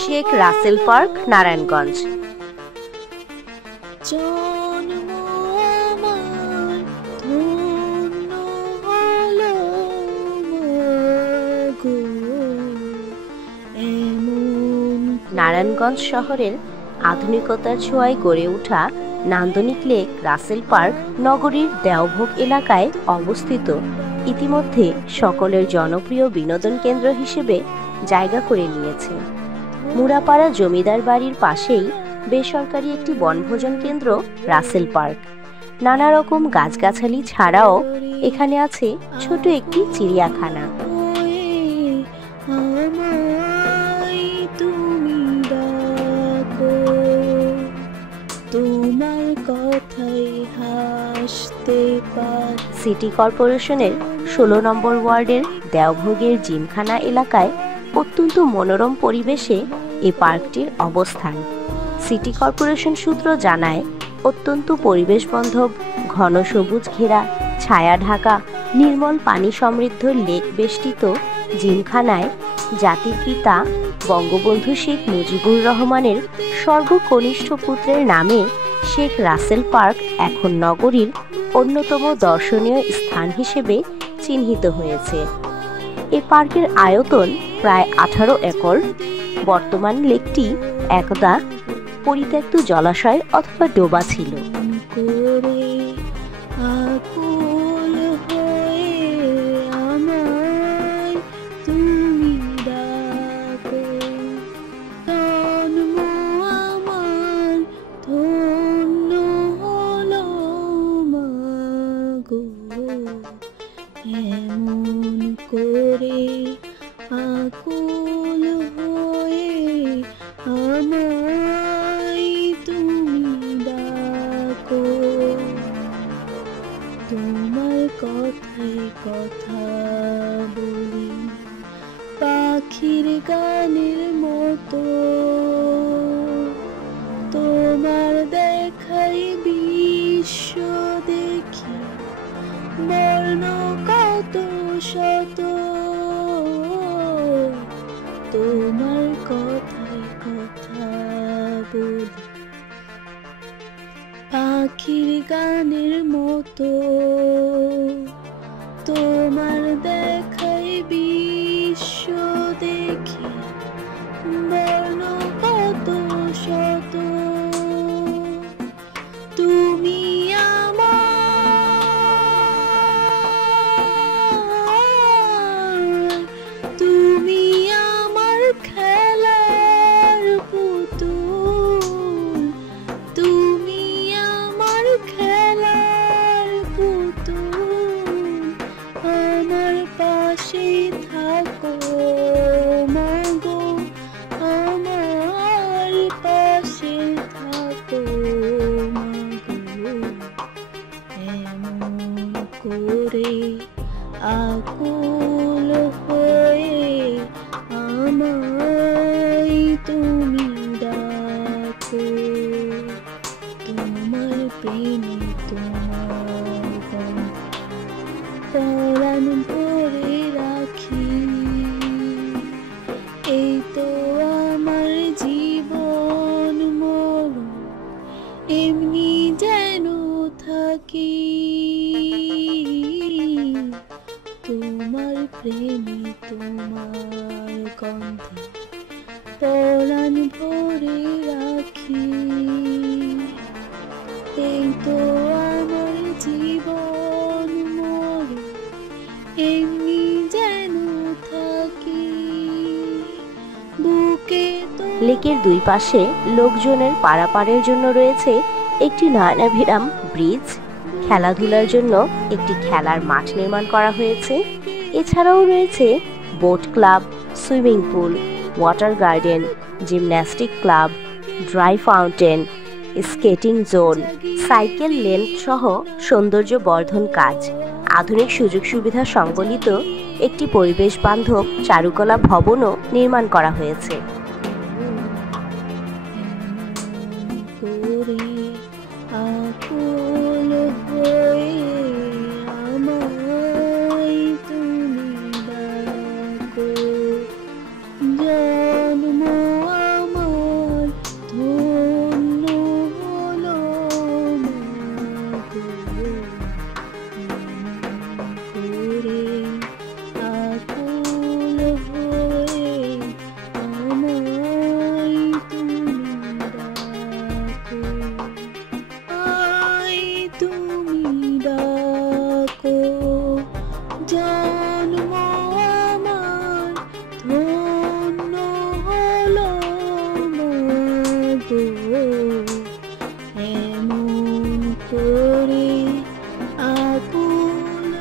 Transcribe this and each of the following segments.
Sheikh Rasel park, Narayanganj. Narayanganj শহরের আধুনিকতার ছোঁয়ায় গড়ে ওঠা নান্দনিক লেক রাসেল পার্ক নগরীর দেওভোগ এলাকায় অবস্থিত ইতিমধ্যে সকলের জনপ্রিয় বিনোদন কেন্দ্র হিসেবে জায়গা করে নিয়েছে। মুড়াপাড়া জমিদার বাড়ির পাশেই বেসরকারি একটি বনভোজন কেন্দ্র রাসেল পার্ক। নানা রকম গাছগাছালি ছাড়াও এখানে আছে ছোট একটি চিড়িয়াখানা। সিটি কর্পোরেশনের 16 নম্বর ওয়ার্ডের দেওভোগের জিমখানা এলাকায় অত্যন্ত মনোরম পরিবেশে এই পার্কটির অবস্থান। সিটি কর্পোরেশন সূত্র জানায়, অত্যন্ত পরিবেশ বান্ধব, ঘন সবুজ ঘেরা, ছায়া ঢাকা, নির্মল পানি সমৃদ্ধ লেক বেষ্টিত জিমখানায় জাতির পিতা বঙ্গবন্ধু শেখ মুজিবুর রহমানের সর্বকনিষ্ঠ পুত্রের নামে শেখ রাসেল পার্ক এখন নগরীর অন্যতম দর্শনীয় স্থান হিসেবে চিহ্নিত হয়েছে। এ পার্কের আয়তন প্রায় 18 একর। বর্তমান লেকটি একদা পরিত্যক্ত জলাশয় অথবা ডোবা ছিল। তোমার কথায় কথা বলি পাখির গানের মতো, তোমার দেখাই বিশ্ব দেখি বর্ণ কত শত, তোমার কথায় কথা বলি পাখির গানের মতো, তোমার দেখাই বিশ্ব দেখি বর্ণ কত শত, তুমি আমার খেলার পুতুল, তুমি আমার খেলার পুতুল, আমার পাশে থাকো মাগো, আমার পাশে থাকো মাগো, এমন করে আকুল হয়ে আমায় তুমি ডাকো, তোমার প্রেমে তোমার পরাণ ভরে রাখি, এই তো আমার জীবন মরণ এমনি যেন থাকি, তোমার প্রেমে তোমার গন্ধে পরাণ ভরে রাখি, এই তো আমার জীবন মরণ এমনি যেন থাকি, বুকে। লেকের দুই পাশে লোকজনের পারাপারের জন্য রয়েছে একটি নয়নাভিরাম ব্রিজ। খেলাধুলার জন্য একটি খেলার মাঠ নির্মাণ করা হয়েছে। এছাড়াও রয়েছে boat club, swimming pool, water garden, gymnastic club, dry fountain, skating zone, cycle lane সহ সৌন্দর্য বর্ধন কাজ। আধুনিক সুযোগ সুবিধা সংবলিত একটি পরিবেশ বান্ধব চারুকলা ভবনও নির্মাণ করা হয়েছে। আকুল হয়ে আমার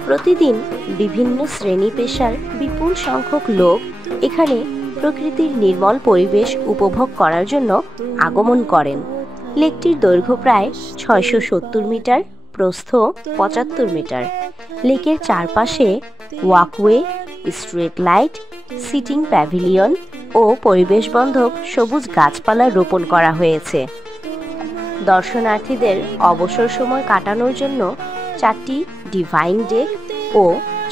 প্রতিদিন বিভিন্ন শ্রেণী পেশার বিপুল সংখ্যক লোক এখানে প্রকৃতির নির্মল পরিবেশ উপভোগ করার জন্য আগমন করেন। লেকটির দৈর্ঘ্য প্রায় 670 মিটার, প্রস্থ 75 মিটার। লেকের চারপাশে walkway, street light, sitting pavilion ও পরিবেশবন্ধক সবুজ গাছপালা রোপণ করা হয়েছে। দর্শনার্থীদের অবসর সময় কাটানোর জন্য 4টি ডিভাইন ডেক ও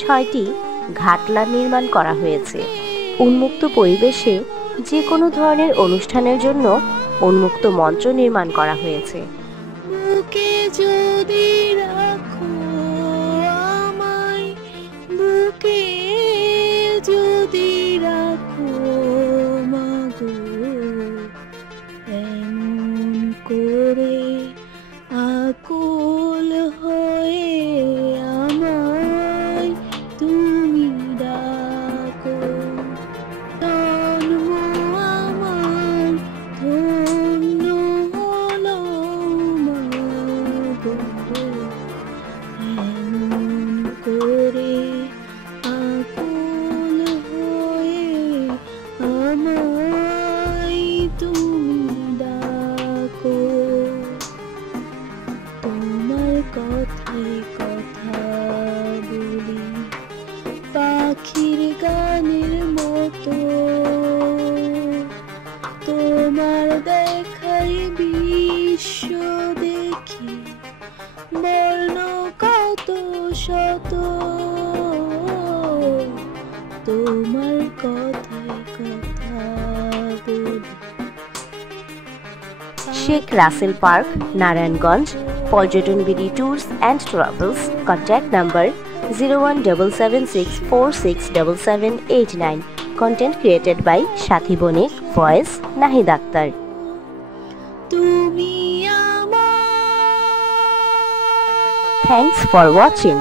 6টি ঘাটলা নির্মাণ করা হয়েছে। উন্মুক্ত পরিবেশে যে কোনো ধরনের অনুষ্ঠানের জন্য উন্মুক্ত মঞ্চ নির্মাণ করা হয়েছে। বুকে যদি রাখো আমায়, বুকে যদি রাখো মাগো, এমন করে আকুল হয়ে আমায় তুমি ডাকো। জন্ম আমার ধন্য হলো মাগো, এমন করে আকুল হয়ে আমায় তুমি ডাকো। তোমার কথায় কথা বলি পাখির গানের মতো, তোমার দেখাই বিশ্ব দেখি বর্ণ কত শত, তোমার কথায় কথা বলি। শেখ রাসেল পার্ক, নারায়ণগঞ্জ, পর্যটন BD tours and travels. Contact number 017764677789। Content created by Sathi Banik, voice Nahid Akter. তুমি আমার Thanks for watching.